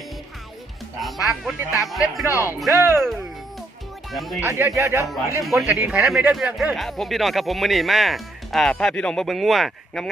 บสามฝากกดติดตามเล็บพี่น้องเด้ออะเดี๋ยวเดี๋ยวเดี๋ยวอย่าลืมกดกระดิ่งให้นะไม่ได้อพี่น้องเด้อครับผมพี่น้องครับผมมื้อนี้มาอ่าพาพี่น้องมาเบิ่งงัว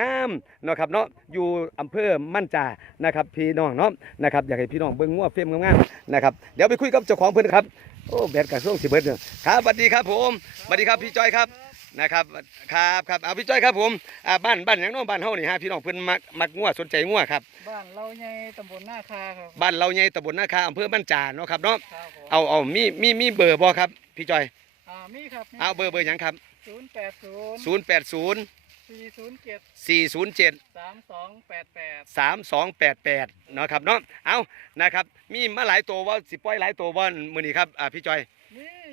งามๆเนาะครับเนาะอยู่อำเภอมั่นจานะครับ พี่น้องเนาะนะครับอยากให้พี่น้องเบิ่งงัวเฟรมงามๆนะครับเดี๋ยวไปคุยกับเจ้าของเพิ่นครับโอ้แบตกระช่วงสิเบิดเด้อครับสวัสดีครับผมสวัสดีครับพี่จ้อยครับ นะครับครับครับเอาพี่จ้อยครับผมอ่าบ้านบ้านหยังเน้องบ้านเฮานี่ฮะพี่น้องเพิ่นมักมักงัวสนใจงัวครับบ้านเราใหญ่ตำบลหน้าคาครับบ้านเราใหญ่ตำบลนาคาอำเภอบ้านจาเนาะครับเนาะครับผมเอาเอามีมีมีเบอร์บ่ครับพี่จ้อยอ่ามีครับเอาเบอร์เบอร์หยังครับ ศูนย์แปดศูนย์080 สี่ศูนย์เจ็ด407 สามสองแปดแปดสามสองแปดแปดเนาะครับเนาะเอานะครับมีมาหลายตัวว่าสิปล่อยหลายตัวว่ามือนี้ครับอ่าพี่จอยนี่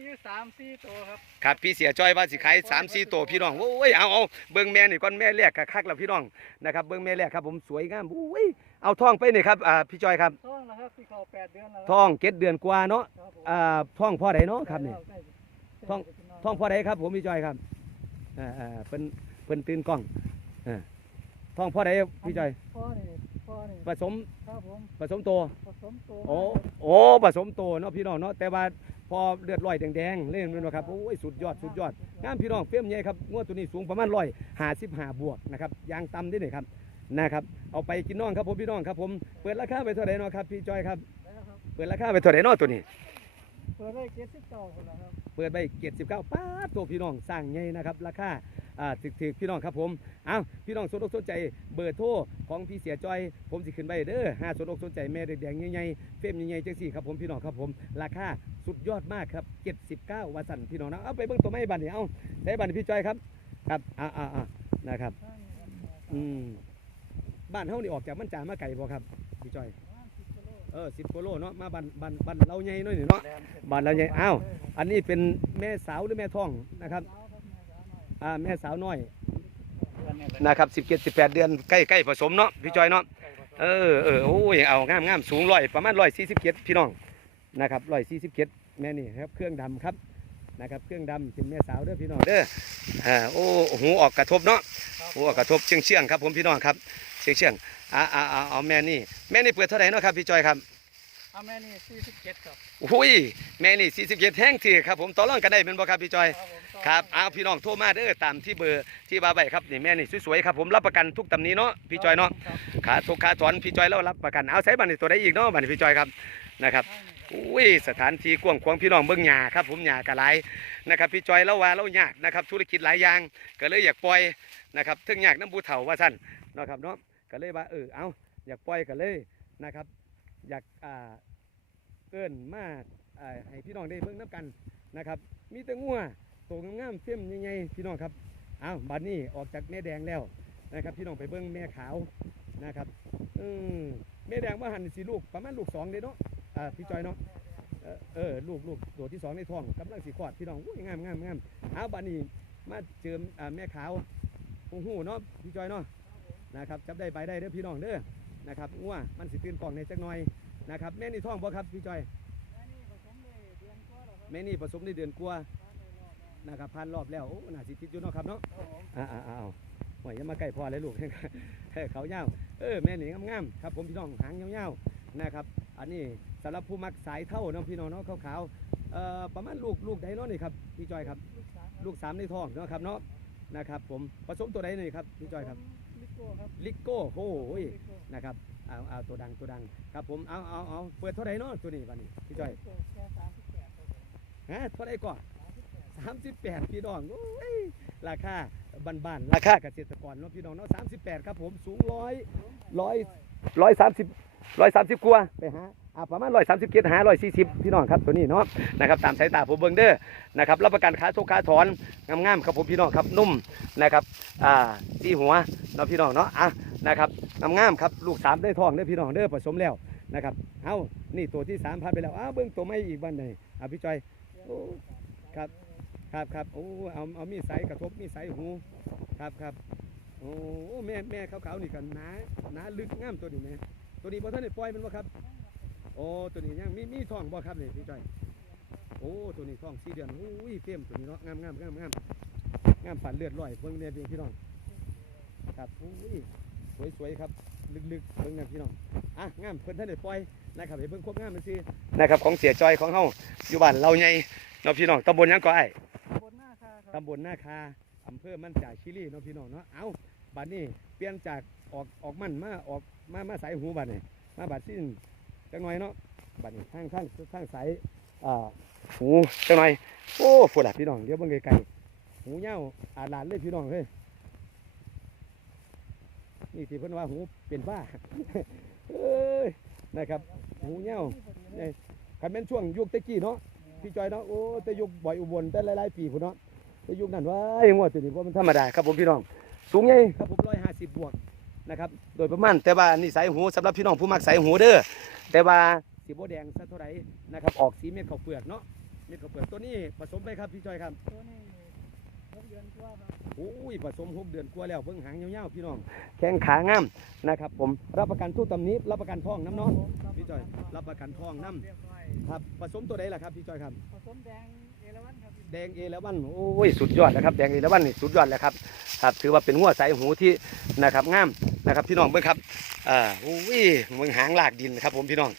อยู่สามสี่ตัวครับครับพี่เสียจอยว่าสิขายสามสี่ตัวพี่น้องโอ้ยเอาเอาเบิ้งแม่นี่ก่อนแม่แรกคักๆแล้วพี่น้องนะครับเบิ้งแม่แรกครับผมสวยงามโอ้ยเอาท่องไปนี่ครับอ่าพี่จอยครับท้องแล้วครับที่เขาแปดเดือนแล้วท่องเก็ดเดือนกว่าเนาะครับผมอ่าท่องพ่อใดเนาะครับนี่ใกล้ๆท้องท่องพ่อใดครับผมพี่จอยครับอ่าอ่าเพิ่นเพิ่นตื่นกล้องอ่าท่องพ่อใดพี่จอยพ่อนี่พ่อนี่ผสมครับผมผสมตัวผสมตัวโอ้โอ้ผสมโตเนาะพี่น้องเนาะแต่ว่า พอเลือดลอยแดงๆเล่นมันว่าครับโอ้ยสุดยอดสุดยอดงามพี่น้องเฟี้ยมใหญ่ครับงวดตัวนี้สูงประมาณร้อยห้าสิบห้าบวกนะครับยางต่ำด้วยนี่ครับนะครับเอาไปกินน้องครับผมพี่น้องครับผมเปิดราคาไปเท่าไหร่เนาะครับพี่จอยครับแล้วครับเปิดราคาไปเท่าไหร่เนาะตัวนี้ เปิดได้เจ็ดสิบเก้าคนแล้วครับเปิดไปเกียรติสิบเก้าป้าดตัวพี่น้องสร้างใหญ่นะครับราคา อ่าถึกๆพี่น้องครับผมเอาพี่น้องสนอกสนใจเบอร์โทรของพี่เสียจอย ผมสิขึ้นไปเด้อห้าสนอกสนใจแม่แดงใหญ่ๆเฟมใหญ่ๆจังสี่ครับผมพี่น้องครับผมราคาสุดยอดมากครับ 79วาสันพี่น้องนะเอาไปเบิ่งตัวไม้บันเนี่เอาได้บันพี่จอยครับครับอ่าอ่าอ่านะครับอืมบ้านเฮานี่ออกจากมันจ่ามาไก่บ่ครับพี่จอยเออสิบกิโลเนาะมาบ้านบ้านบ้านเราใหญ่น้อยหนี่เนาะบ้านเราใหญ่อ้าวอันนี้เป็นแม่สาวหรือแม่ท้องนะครับ อ่าแม่สาวน้อยนะครับสิบเจ็ดสิบแปดเดือนใกล้ใกล้ผสมเนาะพี่จอยเนาะเออเออโอ้ยเอางามงามสูงร้อยประมาณร้อยสี่สิบเจ็ดพี่น้องนะครับร้อยสี่สิบเจ็ดแม่นี่ครับเครื่องดำครับนะครับเครื่องดำเป็นแม่สาวเด้อพี่น้องเด้ออ่าโอ้หูออกกระทบเนาะหูออกกระทบเชื่องเชื่องครับผมพี่น้องครับเชื่องเชื่องอ่าอ่าเอาแม่นี่แม่นี่เปิดเท่าไหร่เนาะครับพี่จอยครับ อาแม่นี่สี่สิบเจ็ดครับ อุ้ยแม่นี่สี่สิบเจ็ดแท่งถือครับผมต่อรองกันได้เป็นบ่ครับพี่จอยครับผมต่อครับเอาพี่น้องโทรมาเด้อตามที่เบอร์ที่บาใบครับนี่แม่นี่สวยๆครับผมรับประกันทุกตำหนี้เนาะพี่จอยเนาะครับขาทุกขาถอนพี่จอยแล้วรับประกันเอาใช้บัตรตัวได้อีกเนาะบัตรพี่จอยครับนะครับอุ้ยสถานที่กว้างขวางพี่น้องเบิ่งหญ้าครับผมหญ้ากะหลายนะครับพี่จอยแล้วว่าเรายากนะครับธุรกิจหลายอย่างก็เลยอยากปล่อยนะครับถึงยากน้ำผู้เฒ่าว่าสั้นเนาะครับเนาะก็เลยว่าเออเอาอยากปล่อยก็เลยนะครับ อยากอ่าเกินมาอ่าให้พี่น้องได้เบิ่งน้ำกันนะครับ มีแต่งัวตัวงามๆเฟี้ยมใหญ่ๆพี่น้องครับอ้าวบัดนี้ออกจากแม่แดงแล้วนะครับ พี่น้องไปเบิ้งแม่ขาวนะครับอืมแม่แดงว่าหันสีลูกประมาณลูกสองเลยเนาะอ่าพี่จอยเนาะเออเออลูกลูกตัวที่สองในท้องกำลังสีขอดพี่น้องอุ้ยงามงามงามอ้าวบัดนี้มาเจออ่าแม่ขาวหูหูเนาะพี่จอยเนาะนะครับจับได้ไปได้เด้อพี่น้องเด้อ นะครับงัวมันสิตื่นกล่องในจักหน่อยนะครับแม่นี่ท้องบ่ครับพี่จอยแม่นี่ผสมในเดือนกว่านะครับพันรอบแล้วโอ้น่าสิติดอยู่เนาะครับเนาะอ่าอ่าอ่าเอาหวยอยังมาใกล้พอเลยลูกให้เขายาวเออแม่นี่งามๆครับผมพี่น้องหางยาวๆนะครับอันนี้สำหรับผู้มักสายเท่าเนาะพี่น้องเนาะขาวๆเอ่อประมาณลูกลูกใดเนาะนี่ครับพี่จอยครับ ลูกสามในท้องเนาะครับเนาะนะครับผมผสมตัวใดนี่ครับพี่จอยครับลิ โก้ครับลิโก้โอ้ยลิโก้นะครับเอาเอาตัวดังตัวดังครับผมเอาเอาเอาเปิดเท่าไหร่เนาะตัวนี้บัดนี้พี่จอยลิโก้แค่สามสิบแปดครับผมฮะเท่าไหร่ก่อนสามสิบแปดพี่น้องโอ้ยราคาบ้านๆราคาเกษตรกรเนาะพี่น้องเนาะสามสิบแปดครับผมสูงร้อยร้อยร้อยสามสิบ ร้อยสามสิบกว่าไปหาอ่าประมาณร้อยสามสิบเกียหาร้อยสี่สิบพี่น้องครับตัวนี้เนาะนะครับตามสายตาผมเบิ่งเด้อนะครับรับประกันค้าโชคค้าถอนงามๆครับผมพี่น้องครับนุ่มนะครับอ่าที่หัวเนาะพี่น้องเนาะอะนะครับงามๆครับลูกสามได้ทองเด้พี่น้องเด้อผสมแล้วนะครับเอ้านี่ตัวที่สามพันไปแล้วอ้าวเบิ่งตัวไม่อีกบ้านไหนอะพี่จอยครับครับครับโอ้เอาเอามีดใสกระทบมีดใสหูครับครับโอ้แม่แม่ขาวๆนี่กันหนาหนาลึกงามตัวนี้แม่ ตัวนี้บ่ท่านได้ปล่อยมันบ่ครับ โอ้ตัวนี้ยังมีมีท้องบ่ครับนี่พี่จ้อยโอ้ตัวนี้ท้องสี่เดือนอุ้ยเต็มตัวนี้เนาะงามงามงามงามงามฝันเลือดลอยเบิ่งเนี่ยเพียงพี่น้องครับอุ้ยสวยๆครับลึกๆเบิ่งนะพี่น้องอะงามเพิ่นท่านได้ปล่อยนะครับเห็นเบิ่งควบงามมันสินะครับของเสียจอยของเฮาอยู่บ้านเราใหญ่เนาะพี่น้องตำบลหยังก็ไอ้บนหน้าคาครับตำบลนาคาอำเภอมันจากคิรีเนาะพี่น้องเนาะเอาบัดนี้เปลี่ยนจากออกออกมันมาออก มามาสายหูบัดนี้มาบัดสิ้นจังหน่อยเนาะบัดนี้ทางทางทางสายอ่าหูจังหน่อยโอ้ฝุดละพี่น้องเดี๋ยวเบิ่งไกลๆหูเหย้าอาลานเลยพี่น้องเฮ้ยนี่ที่เพิ่นว่าหูเป็นบ้าเอ้ยนะครับ หูเหย้าเนี่ยคันเป็นช่วงยุคตะกี้เนาะพี่จอยเนาะโอ้แต่ยุคบ่อยอุบลแต่หลายๆปีพุ่นเนาะแต่ยุคนั้นว่าไอ้งวดตัวนี้ว่ามันธรรมดาครับผมพี่น้องสูงใหญ่ครับผมร้อยห้าสิบบวก นะครับโดยประมาณแต่ว่านี่สายหูสำหรับพี่น้องผู้มักสายหูเด้อแต่ว่าสีโบแดงสักเท่าไหร่นะครับออกสีเม็ดข้าวเปลือกเนาะเม็ดข้าวเปลือกตัวนี้ผสมไปครับพี่จอยครับตัวนี้หกเดือนกว่าครับโอ้ยผสมหกเดือนกว่าแล้วเบิ่งหางยาวๆพี่น้องแข้งขางามนะครับ ผมรับประกันทุกตำหนี้รับประกันทองน้ำเนาะพี่จอยรับประกันทองน้เรียบร้อยำครับผสมตัวใดล่ะครับพี่จอยครับผสมแดงเอราวันครับแดงเอแล้ววันโอ้ยสุดยอดแล้วครับแดงเอแล้ววันนี่สุดยอดแล้วครับครับถือว่าเป็นหัวสายหูที่นะครับงาม นะครับพี่น้องเบิ่งครับอ่าโอ้ยเมืองหางลากดินครับผมพี่น้อง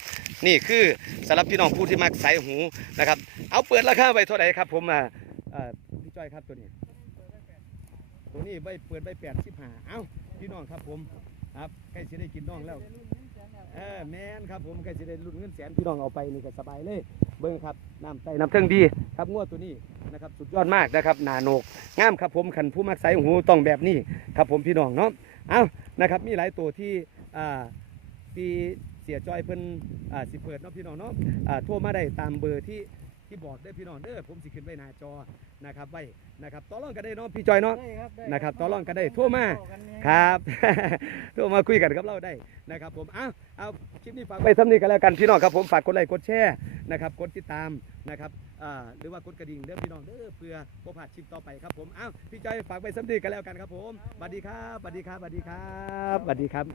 นี่คือสำหรับพี่น้องผู้ที่มักสายหูนะครับ เอาเปิดราคาไว้เท่าไหร่ครับผมอ่าพี่จ้อยครับตัวนี้ ตัวนี้ใบเปิดใบแปดสิบห้าเอ้าพี่น้องครับผมครับใกล้จะได้กินน้องแล้วแสนครับเออแมนครับผมใกล้จะได้ลุ้นเงินแสนพี่น้องเอาไปนี่ก็สบายเลย เบิ้งครับน้ำไตน้ำเทิงดีครับงวดตัวนี้นะครับสุดยอดมากนะครับหนาโนกงามครับผมขันผู้มักสายหูต้องแบบนี้ครับผมพี่น้องเนาะ เอานะครับมีหลายตัวที่อ่าปีเสียจอยเพิ่นสิเปิดเนาะพี่น้องเนาะอ่าโทรมาได้ตามเบอร์ที่ ที่บอกได้อพี่น้องเด้อผมสิขึ้นไว้หน้าจอนะครับไว้นะครับต่อรองกันได้เนาะพี่จอยเนาะได้ครับได้นะครับต่อรองกันได้โทรมาต่อกันเนี่ยครับโทรมาคุยกันกับเราได้นะครับ ผมเอาเอาคลิปนี้ฝากไว้ทำนี้กันแล้วกันพี่น้องครับผมฝากกดไลค์กดแชร์นะครับกดติดตามนะครับอ่าหรือว่ากดกระดิ่งเด้อพี่น้องเด้อเพื่อบ่พลาดคลิปต่อไปครับผมเอาพี่จอยฝากไว้สำนีกันแล้วกันครับผมสวัสดีครับสวัสดีครับสวัสดีครับสวัสดีครับ